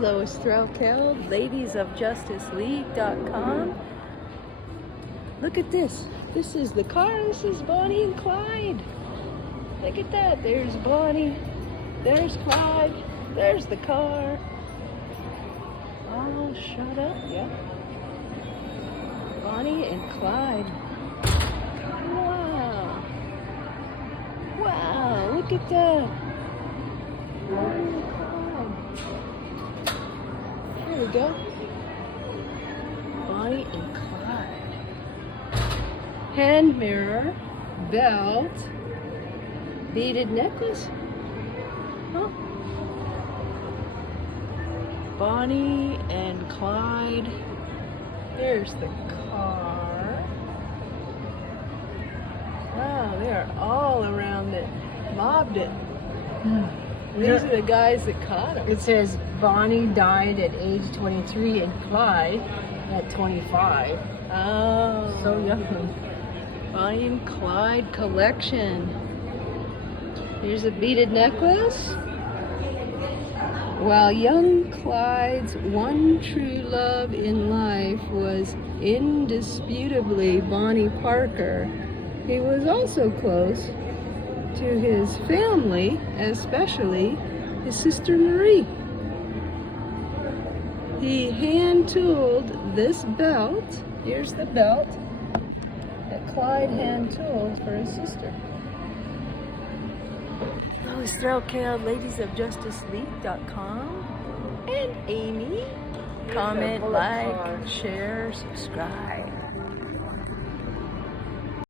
Lois Threlkeld, ladiesofjusticeleague.com. Look at this. This is the car. This is Bonnie and Clyde. Look at that. There's Bonnie. There's Clyde. There's the car. Oh, shut up. Yeah. Bonnie and Clyde. Wow. Wow. Look at that. Bonnie and Clyde. Here we go. Bonnie and Clyde. Hand mirror, belt, beaded necklace. Huh? Bonnie and Clyde. There's the car. Wow, they are all around it. Mobbed it. These are the guys that caught him. It says Bonnie died at age 23 and Clyde at 25. Oh. So young. Bonnie and Clyde collection. Here's a beaded necklace. While young Clyde's one true love in life was indisputably Bonnie Parker, he was also close to his family, especially his sister Marie. He hand-tooled this belt. Here's the belt that Clyde hand-tooled for his sister. Lois Threlkeld, ladiesofjusticeleague.com, and Amy. Comment, like, share, subscribe.